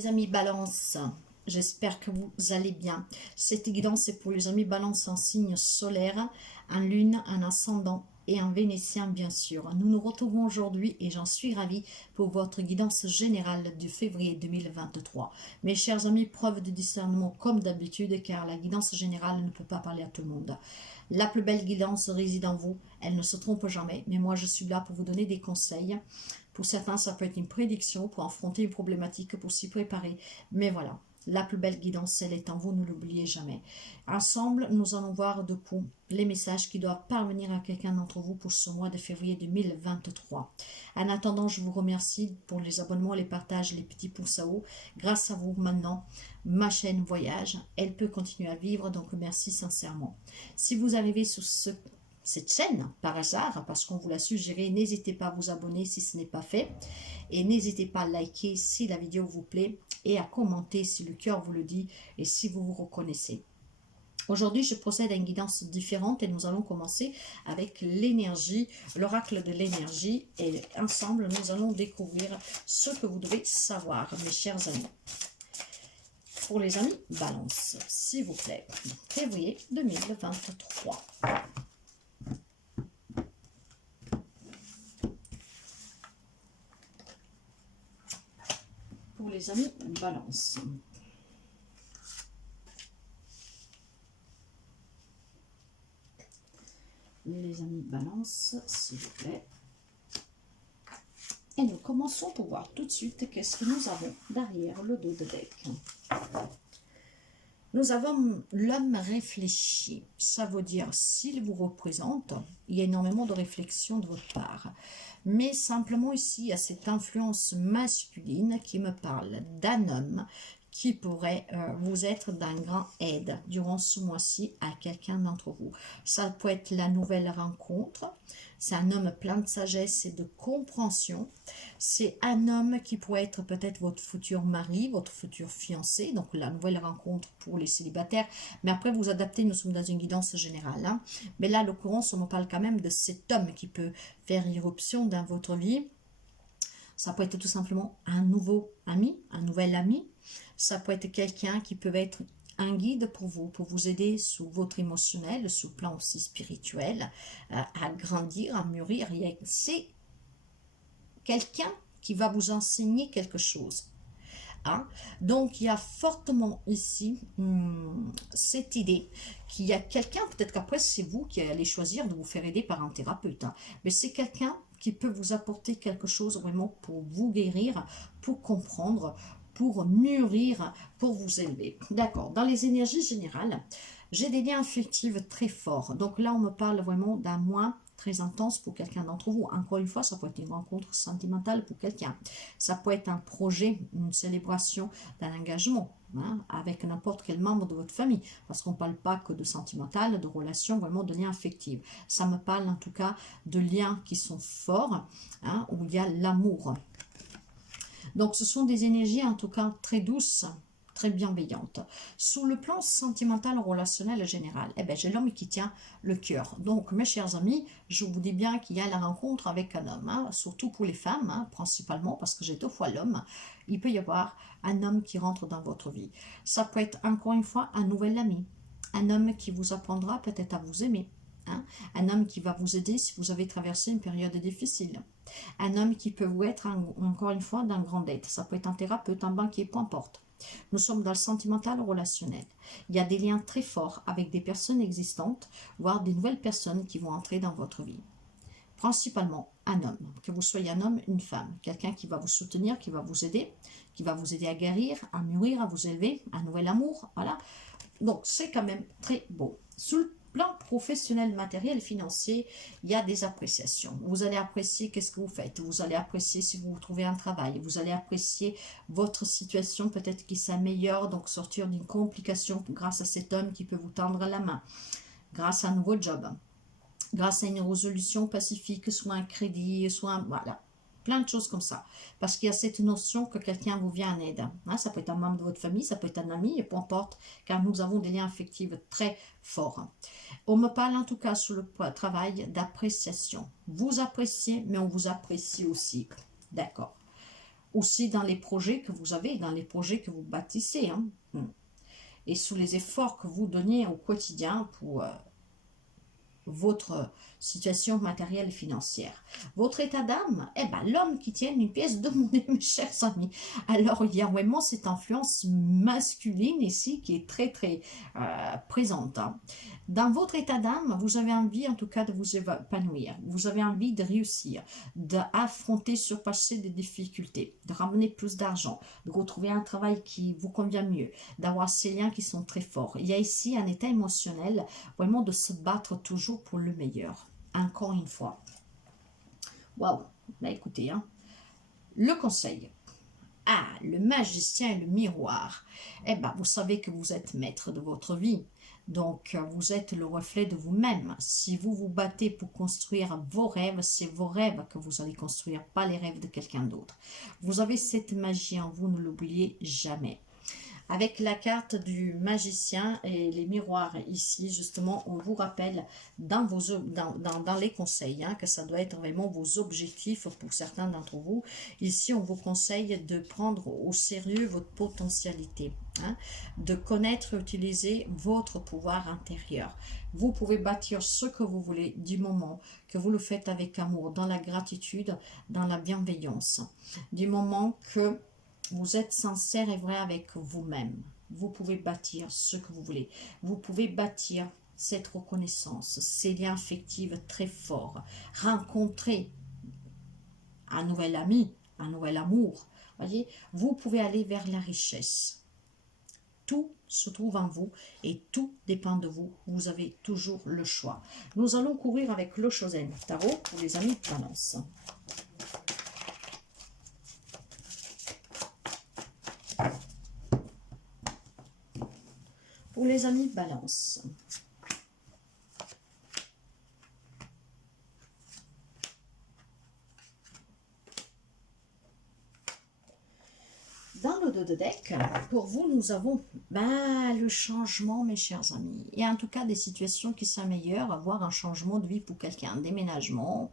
les amis Balance, j'espère que vous allez bien. Cette guidance est pour les amis Balance en signe solaire, en lune, en ascendant et en vénitien bien sûr. Nous nous retrouvons aujourd'hui et j'en suis ravie pour votre guidance générale du février 2023. Mes chers amis, preuve de discernement comme d'habitude car la guidance générale ne peut pas parler à tout le monde. La plus belle guidance réside en vous, elle ne se trompe jamais, mais moi je suis là pour vous donner des conseils. Pour certains, ça peut être une prédiction pour affronter une problématique, pour s'y préparer. Mais voilà, la plus belle guidance, elle est en vous, ne l'oubliez jamais. Ensemble, nous allons voir de coup les messages qui doivent parvenir à quelqu'un d'entre vous pour ce mois de février 2023. En attendant, je vous remercie pour les abonnements, les partages, les petits pouces à haut. Grâce à vous, maintenant, ma chaîne Voyage, elle peut continuer à vivre, donc merci sincèrement. Si vous arrivez sous cette chaîne par hasard, parce qu'on vous l'a suggéré, n'hésitez pas à vous abonner si ce n'est pas fait, et n'hésitez pas à liker si la vidéo vous plaît, et à commenter si le cœur vous le dit, et si vous vous reconnaissez. Aujourd'hui, je procède à une guidance différente, et nous allons commencer avec l'énergie, l'oracle de l'énergie, et ensemble, nous allons découvrir ce que vous devez savoir, mes chers amis. Pour les amis Balance, s'il vous plaît, février 2023. Pour les amis Balance. Les amis Balance, s'il vous plaît. Et nous commençons pour voir tout de suite qu'est-ce que nous avons derrière le dos de deck. Nous avons l'homme réfléchi. Ça veut dire, s'il vous représente, il y a énormément de réflexion de votre part. Mais simplement ici, il y a cette influence masculine qui me parle d'un homme qui pourrait vous être d'un grand aide durant ce mois-ci à quelqu'un d'entre vous. Ça peut être la nouvelle rencontre. C'est un homme plein de sagesse et de compréhension. C'est un homme qui pourrait être peut-être votre futur mari, votre futur fiancé, donc la nouvelle rencontre pour les célibataires. Mais après, vous adaptez, nous sommes dans une guidance générale. Hein. Mais là, à l'occurrence, on me parle quand même de cet homme qui peut faire irruption dans votre vie. Ça peut être tout simplement un nouveau ami, un nouvel ami. Ça peut être quelqu'un qui peut être un guide pour vous aider sous votre émotionnel, sous le plan aussi spirituel, à grandir, à mûrir. C'est quelqu'un qui va vous enseigner quelque chose. Hein? Donc, il y a fortement ici cette idée qu'il y a quelqu'un, peut-être qu'après c'est vous qui allez choisir de vous faire aider par un thérapeute, hein, mais c'est quelqu'un qui peut vous apporter quelque chose vraiment pour vous guérir, pour comprendre, pour mûrir, pour vous élever. D'accord. Dans les énergies générales, j'ai des liens affectifs très forts. Donc là, on me parle vraiment d'un mois très intense pour quelqu'un d'entre vous. Encore une fois, ça peut être une rencontre sentimentale pour quelqu'un. Ça peut être un projet, une célébration d'un engagement, hein, avec n'importe quel membre de votre famille. Parce qu'on ne parle pas que de sentimental, de relations, vraiment de liens affectifs. Ça me parle en tout cas de liens qui sont forts, hein, où il y a l'amour. Donc ce sont des énergies en tout cas très douces, très bienveillantes. Sous le plan sentimental, relationnel général, eh bien, j'ai l'homme qui tient le cœur. Donc mes chers amis, je vous dis bien qu'il y a la rencontre avec un homme, hein, surtout pour les femmes, hein, principalement parce que j'ai deux fois l'homme. Il peut y avoir un homme qui rentre dans votre vie. Ça peut être encore une fois un nouvel ami, un homme qui vous apprendra peut-être à vous aimer. Hein, un homme qui va vous aider si vous avez traversé une période difficile. Un homme qui peut vous être, encore une fois, d'un grand aide. Ça peut être un thérapeute, un banquier, peu importe. Nous sommes dans le sentimental relationnel. Il y a des liens très forts avec des personnes existantes, voire des nouvelles personnes qui vont entrer dans votre vie. Principalement un homme, que vous soyez un homme, une femme, quelqu'un qui va vous soutenir, qui va vous aider à guérir, à mûrir, à vous élever, un nouvel amour, voilà. Donc c'est quand même très beau. Sous le plan professionnel, matériel, financier, il y a des appréciations. Vous allez apprécier qu'est-ce que vous faites. Vous allez apprécier si vous trouvez un travail. Vous allez apprécier votre situation, peut-être qui s'améliore, donc sortir d'une complication grâce à cet homme qui peut vous tendre la main, grâce à un nouveau job, grâce à une résolution pacifique, soit un crédit, soit un... Voilà. Plein de choses comme ça. Parce qu'il y a cette notion que quelqu'un vous vient en aide. Hein, ça peut être un membre de votre famille, ça peut être un ami, et peu importe, car nous avons des liens affectifs très forts. On me parle en tout cas sur le travail d'appréciation. Vous appréciez, mais on vous apprécie aussi. D'accord. Aussi dans les projets que vous avez, dans les projets que vous bâtissez, hein. Et sous les efforts que vous donnez au quotidien pour votre situation matérielle et financière. Votre état d'âme, eh ben, l'homme qui tient une pièce de monnaie, mes chers amis. Alors, il y a vraiment cette influence masculine ici qui est très, très présente. Hein. Dans votre état d'âme, vous avez envie, en tout cas, de vous épanouir. Vous avez envie de réussir, d'affronter, surpasser des difficultés, de ramener plus d'argent, de retrouver un travail qui vous convient mieux, d'avoir ces liens qui sont très forts. Il y a ici un état émotionnel, vraiment de se battre toujours pour le meilleur. Encore une fois. Waouh. Bah écoutez, hein. Le conseil. Ah, le magicien et le miroir. Eh bien, vous savez que vous êtes maître de votre vie. Donc, vous êtes le reflet de vous-même. Si vous vous battez pour construire vos rêves, c'est vos rêves que vous allez construire, pas les rêves de quelqu'un d'autre. Vous avez cette magie en vous, ne l'oubliez jamais. Avec la carte du magicien et les miroirs ici, justement, on vous rappelle dans les conseils que ça doit être vraiment vos objectifs pour certains d'entre vous. Ici, on vous conseille de prendre au sérieux votre potentialité, de connaître et utiliser votre pouvoir intérieur. Vous pouvez bâtir ce que vous voulez du moment que vous le faites avec amour, dans la gratitude, dans la bienveillance. Du moment que vous êtes sincère et vrai avec vous-même. Vous pouvez bâtir ce que vous voulez. Vous pouvez bâtir cette reconnaissance, ces liens affectifs très forts. Rencontrer un nouvel ami, un nouvel amour. Voyez, vous pouvez aller vers la richesse. Tout se trouve en vous et tout dépend de vous. Vous avez toujours le choix. Nous allons courir avec le Chosen Tarot pour les amis de Balance. Pour les amis Balance. Dans le dos de deck, pour vous, nous avons le changement, mes chers amis. Et en tout cas, des situations qui s'améliorent, avoir un changement de vie pour quelqu'un, un déménagement,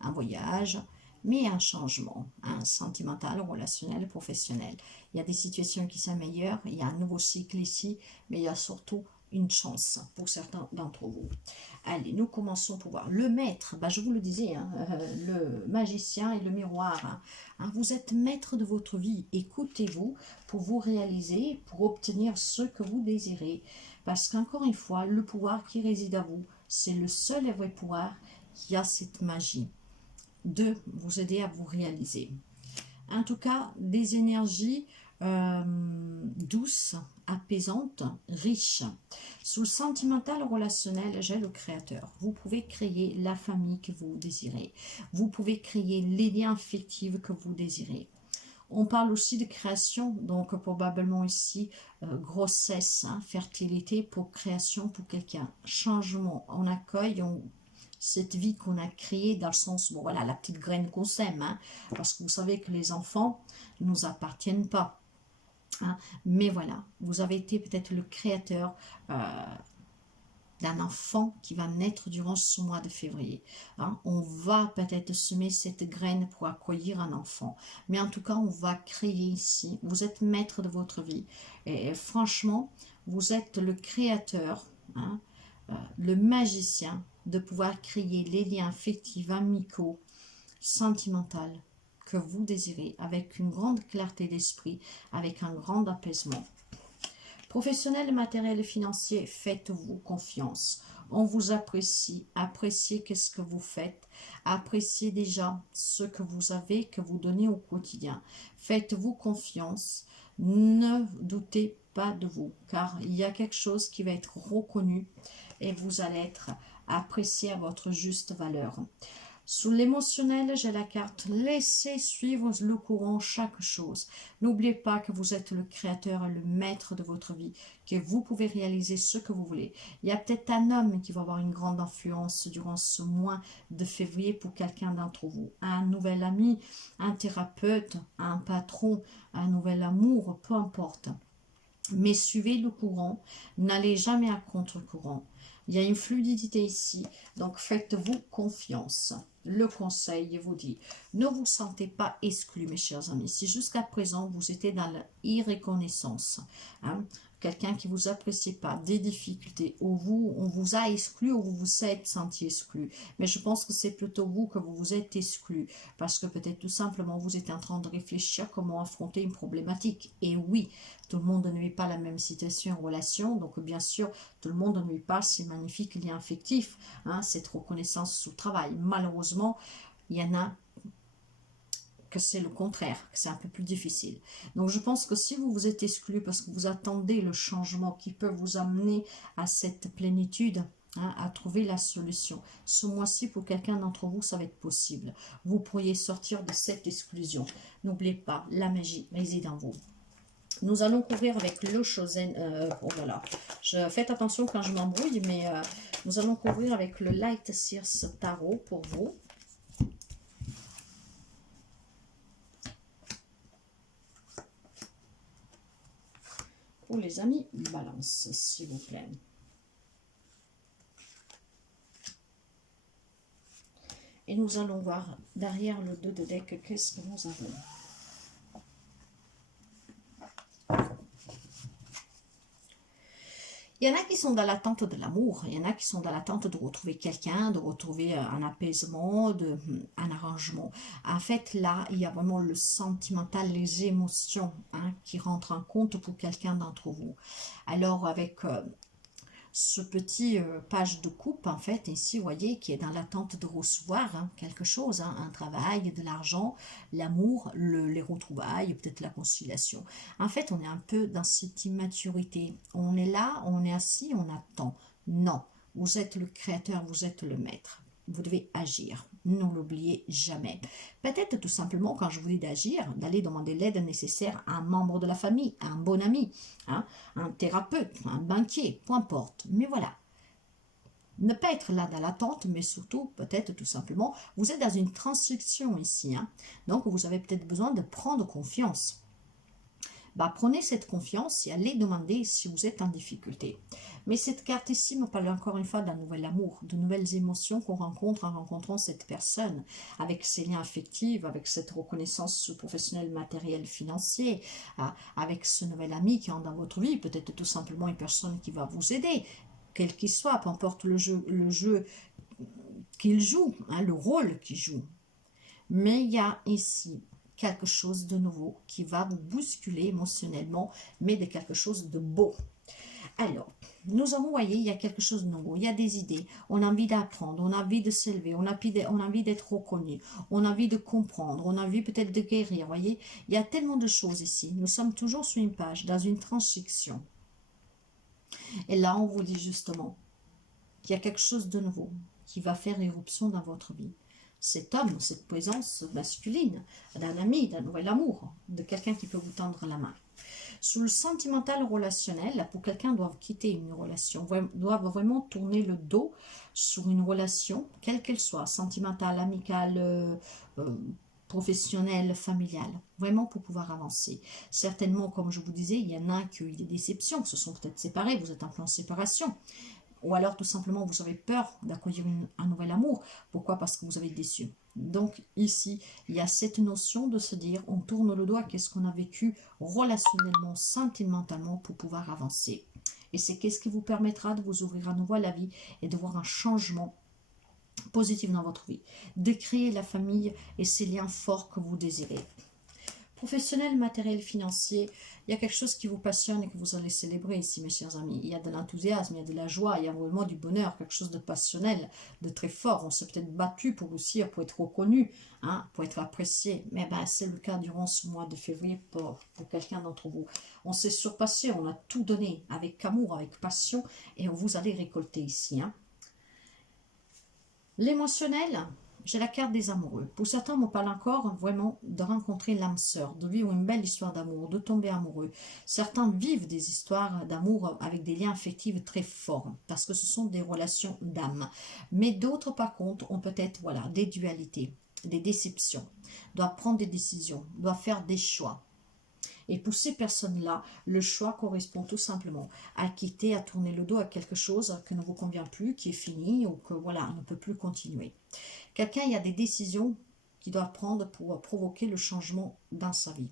un voyage, mais un changement, sentimental, relationnel, professionnel. Il y a des situations qui s'améliorent, il y a un nouveau cycle ici, mais il y a surtout une chance pour certains d'entre vous. Allez, nous commençons pour voir. Le maître, je vous le disais, le magicien et le miroir. Vous êtes maître de votre vie. Écoutez-vous pour vous réaliser, pour obtenir ce que vous désirez. Parce qu'encore une fois, le pouvoir qui réside à vous, c'est le seul et vrai pouvoir qui a cette magie de vous aider à vous réaliser. En tout cas, des énergies douces, apaisantes, riches. Sous le sentimental relationnel, j'ai le créateur. Vous pouvez créer la famille que vous désirez. Vous pouvez créer les liens affectifs que vous désirez. On parle aussi de création, donc probablement ici grossesse, fertilité pour création pour quelqu'un. Changement, on accueille, cette vie qu'on a créée dans le sens, voilà, la petite graine qu'on sème, parce que vous savez que les enfants ne nous appartiennent pas. Mais voilà, vous avez été peut-être le créateur d'un enfant qui va naître durant ce mois de février. On va peut-être semer cette graine pour accueillir un enfant. Mais en tout cas, on va créer ici. Vous êtes maître de votre vie. Et franchement, vous êtes le créateur, le magicien de pouvoir créer les liens affectifs, amicaux, sentimentaux que vous désirez avec une grande clarté d'esprit, avec un grand apaisement. Professionnel, matériel et financier, faites-vous confiance. On vous apprécie, appréciez ce que vous faites, appréciez déjà ce que vous avez, que vous donnez au quotidien. Faites-vous confiance, ne doutez pas de vous, car il y a quelque chose qui va être reconnu et vous allez être apprécié à votre juste valeur. Sous l'émotionnel, j'ai la carte « Laissez suivre le courant chaque chose ». N'oubliez pas que vous êtes le créateur et le maître de votre vie, que vous pouvez réaliser ce que vous voulez. Il y a peut-être un homme qui va avoir une grande influence durant ce mois de février pour quelqu'un d'entre vous. Un nouvel ami, un thérapeute, un patron, un nouvel amour, peu importe. Mais suivez le courant, n'allez jamais à contre-courant. Il y a une fluidité ici, donc faites-vous confiance. le conseil vous dit, ne vous sentez pas exclu, mes chers amis. Si jusqu'à présent, vous étiez dans l'irreconnaissance, hein, quelqu'un qui vous apprécie pas, des difficultés, ou on vous a exclu, ou vous vous êtes senti exclu. Mais je pense que c'est plutôt vous que vous vous êtes exclu, parce que peut-être tout simplement, vous êtes en train de réfléchir comment affronter une problématique. Et oui, tout le monde ne vit pas la même situation en relation, donc bien sûr, tout le monde ne vit pas ces magnifiques liens affectifs, hein, cette reconnaissance sous travail. Malheureusement, il y en a que c'est le contraire, que c'est un peu plus difficile. Donc je pense que si vous vous êtes exclu parce que vous attendez le changement qui peut vous amener à cette plénitude, hein, à trouver la solution, ce mois-ci pour quelqu'un d'entre vous, ça va être possible. Vous pourriez sortir de cette exclusion. N'oubliez pas, la magie réside en vous. Nous allons couvrir avec le Chosen. Oh là là, faites attention quand je m'embrouille, mais nous allons couvrir avec le Light Seers Tarot pour vous. Pour les amis Balance, s'il vous plaît. Et nous allons voir derrière le 2 de deck, qu'est-ce que nous avons. Il y en a qui sont dans l'attente de l'amour, il y en a qui sont dans l'attente de retrouver quelqu'un, de retrouver un apaisement, un arrangement. En fait, là, il y a vraiment le sentimental, les émotions, hein, qui rentrent en compte pour quelqu'un d'entre vous. Alors, avec ce petit page de coupe, en fait, ici, vous voyez, qui est dans l'attente de recevoir hein, quelque chose, hein, un travail, de l'argent, l'amour, les retrouvailles, peut-être la conciliation. En fait, on est un peu dans cette immaturité. On est là, on est assis, on attend. Non, vous êtes le créateur, vous êtes le maître. Vous devez agir, ne l'oubliez jamais. Peut-être tout simplement, quand je vous dis d'agir, d'aller demander l'aide nécessaire à un membre de la famille, à un bon ami, hein, un thérapeute, un banquier, peu importe. Mais voilà, ne pas être là dans l'attente, mais surtout, peut-être tout simplement, vous êtes dans une transition ici. Hein, donc, vous avez peut-être besoin de prendre confiance. Bah, prenez cette confiance et allez demander si vous êtes en difficulté. Mais cette carte ici me parle encore une fois d'un nouvel amour, de nouvelles émotions qu'on rencontre en rencontrant cette personne, avec ses liens affectifs, avec cette reconnaissance professionnelle, matérielle, financière, avec ce nouvel ami qui entre dans votre vie, peut-être tout simplement une personne qui va vous aider, quel qu'il soit, peu importe le jeu qu'il joue, hein, le rôle qu'il joue. Mais il y a ici quelque chose de nouveau qui va vous bousculer émotionnellement, mais de quelque chose de beau. Alors, nous avons, voyez, il y a quelque chose de nouveau, il y a des idées, on a envie d'apprendre, on a envie de s'élever, on a envie d'être reconnu, on a envie de comprendre, on a envie peut-être de guérir, voyez. Il y a tellement de choses ici, nous sommes toujours sur une page, dans une transition. Et là, on vous dit justement qu'il y a quelque chose de nouveau qui va faire éruption dans votre vie. Cet homme, cette présence masculine, d'un ami, d'un nouvel amour, de quelqu'un qui peut vous tendre la main. Sous le sentimental relationnel, pour quelqu'un doit quitter une relation, doit vraiment tourner le dos sur une relation, quelle qu'elle soit, sentimentale, amicale, professionnelle, familiale, vraiment pour pouvoir avancer. Certainement, comme je vous disais, il y en a qui ont eu des déceptions, se sont peut-être séparés, vous êtes en plan séparation. Ou alors tout simplement vous avez peur d'accueillir un nouvel amour. Pourquoi? Parce que vous avez déçu. Donc ici, il y a cette notion de se dire, on tourne le dos à qu'est-ce qu'on a vécu relationnellement, sentimentalement pour pouvoir avancer. Et c'est qu'est-ce qui vous permettra de vous ouvrir à nouveau à la vie et de voir un changement positif dans votre vie. De créer la famille et ces liens forts que vous désirez. Professionnel, matériel, financier, il y a quelque chose qui vous passionne et que vous allez célébrer ici, mes chers amis. Il y a de l'enthousiasme, il y a de la joie, il y a vraiment du bonheur, quelque chose de passionnel, de très fort. On s'est peut-être battu pour réussir, pour être reconnu, hein, pour être apprécié. Mais ben, c'est le cas durant ce mois de février pour quelqu'un d'entre vous. On s'est surpassé, on a tout donné avec amour, avec passion, et vous allez récolter ici. Hein. L'émotionnel, j'ai la carte des amoureux. Pour certains, on me parle encore vraiment de rencontrer l'âme sœur, de vivre une belle histoire d'amour, de tomber amoureux. Certains vivent des histoires d'amour avec des liens affectifs très forts, parce que ce sont des relations d'âme. Mais d'autres, par contre, ont peut-être voilà, des dualités, des déceptions, doivent prendre des décisions, doivent faire des choix. Et pour ces personnes-là, le choix correspond tout simplement à quitter, à tourner le dos à quelque chose qui ne vous convient plus, qui est fini ou que voilà, on ne peut plus continuer. Quelqu'un, il y a des décisions qu'il doit prendre pour provoquer le changement dans sa vie.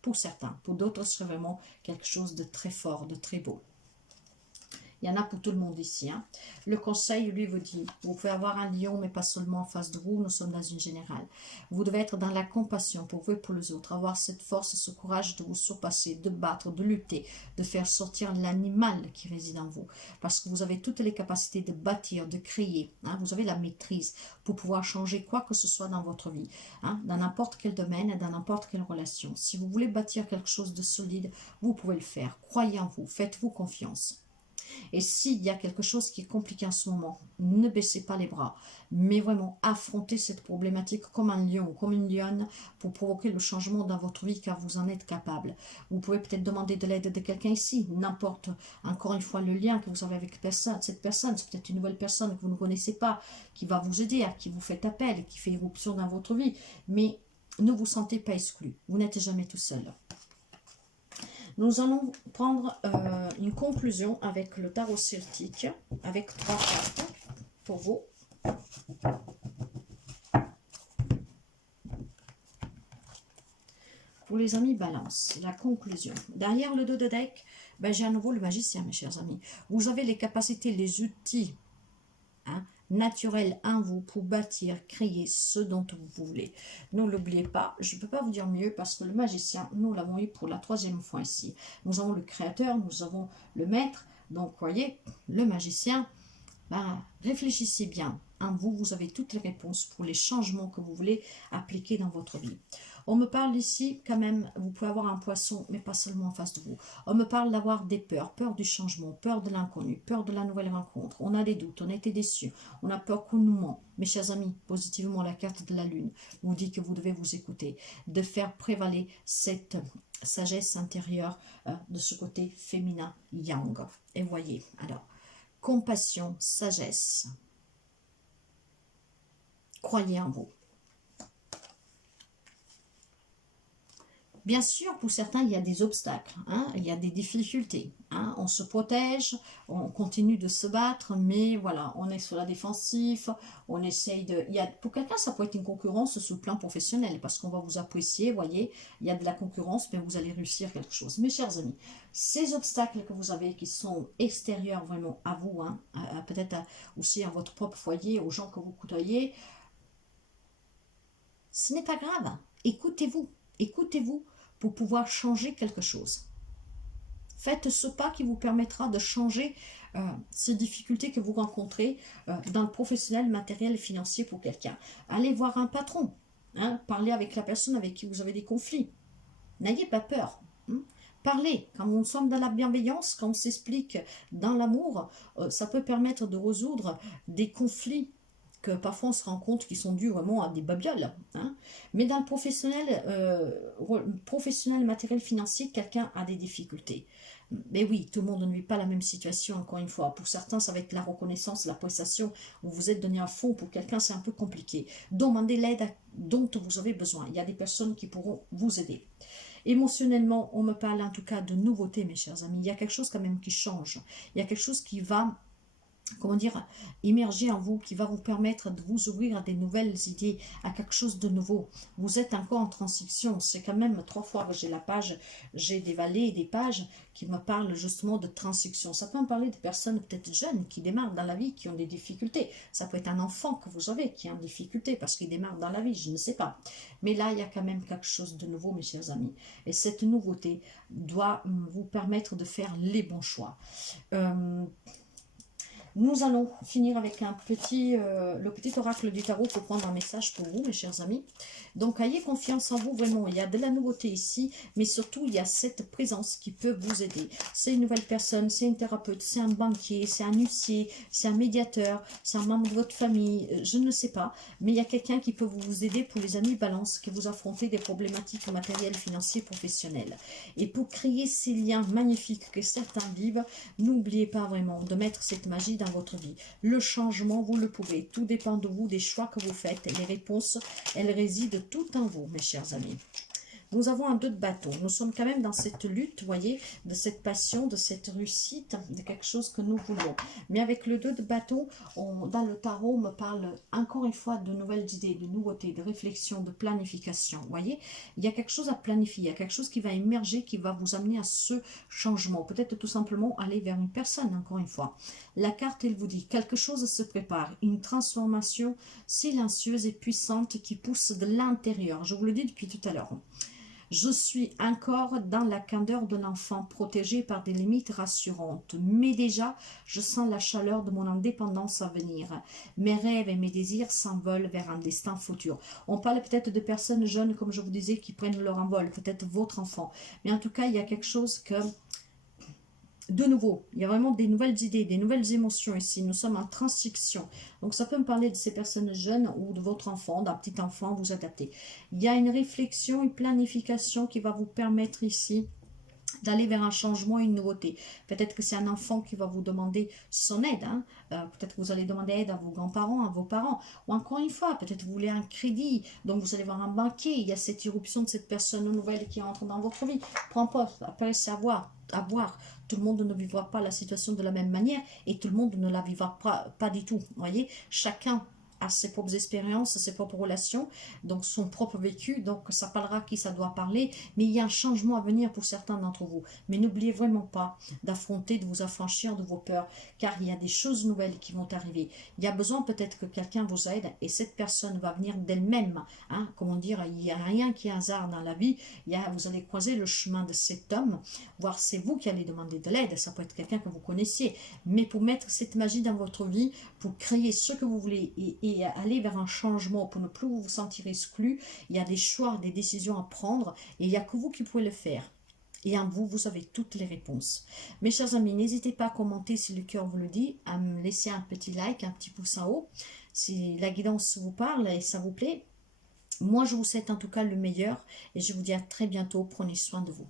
Pour certains, pour d'autres, ce serait vraiment quelque chose de très fort, de très beau. Il y en a pour tout le monde ici. Hein. Le conseil, lui, vous dit, vous pouvez avoir un lion, mais pas seulement en face de vous, nous sommes dans une générale. Vous devez être dans la compassion pour vous et pour les autres, avoir cette force, ce courage de vous surpasser, de battre, de lutter, de faire sortir l'animal qui réside en vous. Parce que vous avez toutes les capacités de bâtir, de créer. Hein. Vous avez la maîtrise pour pouvoir changer quoi que ce soit dans votre vie, hein, dans n'importe quel domaine et dans n'importe quelle relation. Si vous voulez bâtir quelque chose de solide, vous pouvez le faire. Croyez en vous, faites-vous confiance. Et s'il y a quelque chose qui est compliqué en ce moment, ne baissez pas les bras, mais vraiment affrontez cette problématique comme un lion, comme une lionne, pour provoquer le changement dans votre vie, car vous en êtes capable. Vous pouvez peut-être demander de l'aide de quelqu'un ici, n'importe, encore une fois, le lien que vous avez avec cette personne, c'est peut-être une nouvelle personne que vous ne connaissez pas, qui va vous aider, à qui vous faites appel, qui fait irruption dans votre vie, mais ne vous sentez pas exclu, vous n'êtes jamais tout seul. Nous allons prendre une conclusion avec le tarot celtique, avec 3 cartes pour vous. Pour les amis Balance, la conclusion. Derrière le dos de deck, ben, j'ai à nouveau le magicien, mes chers amis. Vous avez les capacités, les outils, hein, naturel en vous pour bâtir, créer ce dont vous voulez. Ne l'oubliez pas, je ne peux pas vous dire mieux parce que le magicien, nous l'avons eu pour la 3e fois ici. Nous avons le créateur, nous avons le maître. Donc, voyez, le magicien, ben, réfléchissez bien. En vous, vous avez toutes les réponses pour les changements que vous voulez appliquer dans votre vie. On me parle ici, quand même, vous pouvez avoir un poisson, mais pas seulement en face de vous. On me parle d'avoir des peurs, peur du changement, peur de l'inconnu, peur de la nouvelle rencontre. On a des doutes, on a été déçus, on a peur qu'on nous ment. Mes chers amis, positivement, la carte de la lune vous dit que vous devez vous écouter, de faire prévaloir cette sagesse intérieure de ce côté féminin yang. Et voyez, alors, compassion, sagesse. Croyez en vous. Bien sûr, pour certains, il y a des obstacles, hein, il y a des difficultés. Hein, on se protège, on continue de se battre, mais voilà, on est sur la défensive, on essaye de... pour quelqu'un, ça peut être une concurrence sur le plan professionnel, parce qu'on va vous apprécier, voyez, il y a de la concurrence, mais vous allez réussir quelque chose. Mes chers amis, ces obstacles que vous avez, qui sont extérieurs vraiment à vous, hein, peut-être aussi à votre propre foyer, aux gens que vous côtoyez, ce n'est pas grave, écoutez-vous, écoutez-vous, pour pouvoir changer quelque chose. Faites ce pas qui vous permettra de changer ces difficultés que vous rencontrez dans le professionnel, matériel et financier pour quelqu'un. Allez voir un patron, hein, parlez avec la personne avec qui vous avez des conflits. N'ayez pas peur. Hein. Parlez, quand nous sommes dans la bienveillance, quand on s'explique dans l'amour, ça peut permettre de résoudre des conflits que parfois on se rend compte qu'ils sont dus vraiment à des babioles. Hein. Mais dans le professionnel matériel financier, quelqu'un a des difficultés. Mais oui, tout le monde ne vit pas la même situation, encore une fois. Pour certains, ça va être la reconnaissance, la prestation, où vous êtes donné à fond. Pour quelqu'un, c'est un peu compliqué. Demandez l'aide dont vous avez besoin. Il y a des personnes qui pourront vous aider. Émotionnellement, on me parle en tout cas de nouveautés, mes chers amis. Il y a quelque chose quand même qui change. Il y a quelque chose qui va... comment dire, immerger en vous, qui va vous permettre de vous ouvrir à des nouvelles idées, à quelque chose de nouveau. Vous êtes encore en transition. C'est quand même 3 fois que j'ai la page, j'ai des vallées et des pages qui me parlent justement de transition. Ça peut me parler de personnes peut-être jeunes qui démarrent dans la vie, qui ont des difficultés. Ça peut être un enfant que vous avez qui est en difficulté parce qu'il démarre dans la vie, je ne sais pas. Mais là, il y a quand même quelque chose de nouveau, mes chers amis. Et cette nouveauté doit vous permettre de faire les bons choix. Nous allons finir avec le petit oracle du tarot pour prendre un message pour vous, mes chers amis. Donc, ayez confiance en vous, vraiment. Il y a de la nouveauté ici, mais surtout, il y a cette présence qui peut vous aider. C'est une nouvelle personne, c'est une thérapeute, c'est un banquier, c'est un huissier, c'est un médiateur, c'est un membre de votre famille, je ne sais pas. Mais il y a quelqu'un qui peut vous aider pour les amis Balance, que vous affrontez des problématiques matérielles, financières, professionnelles. Et pour créer ces liens magnifiques que certains vivent, n'oubliez pas vraiment de mettre cette magie dans votre vie. Le changement, vous le pouvez. Tout dépend de vous, des choix que vous faites. Les réponses, elles résident tout en vous, mes chers amis. Nous avons un 2 de bâton. Nous sommes quand même dans cette lutte, vous voyez, de cette passion, de cette réussite, de quelque chose que nous voulons. Mais avec le 2 de bâton, dans le tarot, on me parle encore une fois de nouvelles idées, de nouveautés, de réflexion, de planification. Vous voyez, il y a quelque chose à planifier, il y a quelque chose qui va émerger, qui va vous amener à ce changement. Peut-être tout simplement aller vers une personne, encore une fois. La carte, elle vous dit, quelque chose se prépare, une transformation silencieuse et puissante qui pousse de l'intérieur. Je vous le dis depuis tout à l'heure. Je suis encore dans la candeur d'un enfant protégé par des limites rassurantes. Mais déjà, je sens la chaleur de mon indépendance à venir. Mes rêves et mes désirs s'envolent vers un destin futur. On parle peut-être de personnes jeunes, comme je vous disais, qui prennent leur envol. Peut-être votre enfant. Mais en tout cas, il y a quelque chose que... De nouveau, il y a vraiment des nouvelles idées, des nouvelles émotions ici. Nous sommes en transition. Donc, ça peut me parler de ces personnes jeunes ou de votre enfant, d'un petit enfant, vous adaptez. Il y a une réflexion, une planification qui va vous permettre ici d'aller vers un changement, une nouveauté. Peut-être que c'est un enfant qui va vous demander son aide. Hein. Peut-être que vous allez demander aide à vos grands-parents, à vos parents. Ou encore une fois, peut-être vous voulez un crédit. Donc vous allez voir un banquier. Il y a cette irruption de cette personne nouvelle qui entre dans votre vie. Peu importe. Après, c'est à voir. Tout le monde ne vivra pas la situation de la même manière et tout le monde ne la vivra pas du tout. Vous voyez, chacun a ses propres expériences, ses propres relations, donc son propre vécu, donc ça parlera à qui ça doit parler, mais il y a un changement à venir pour certains d'entre vous. Mais n'oubliez vraiment pas d'affronter, de vous affranchir de vos peurs, car il y a des choses nouvelles qui vont arriver. Il y a besoin peut-être que quelqu'un vous aide, et cette personne va venir d'elle-même. Hein, comment dire, il n'y a rien qui est hasard dans la vie. Vous allez croiser le chemin de cet homme, voire c'est vous qui allez demander de l'aide, ça peut être quelqu'un que vous connaissiez, mais pour mettre cette magie dans votre vie, pour créer ce que vous voulez et aller vers un changement, pour ne plus vous sentir exclu, il y a des choix, des décisions à prendre, et il n'y a que vous qui pouvez le faire. Et en vous, vous avez toutes les réponses. Mes chers amis, n'hésitez pas à commenter si le cœur vous le dit, à me laisser un petit like, un petit pouce en haut, si la guidance vous parle et ça vous plaît. Moi, je vous souhaite en tout cas le meilleur, et je vous dis à très bientôt. Prenez soin de vous.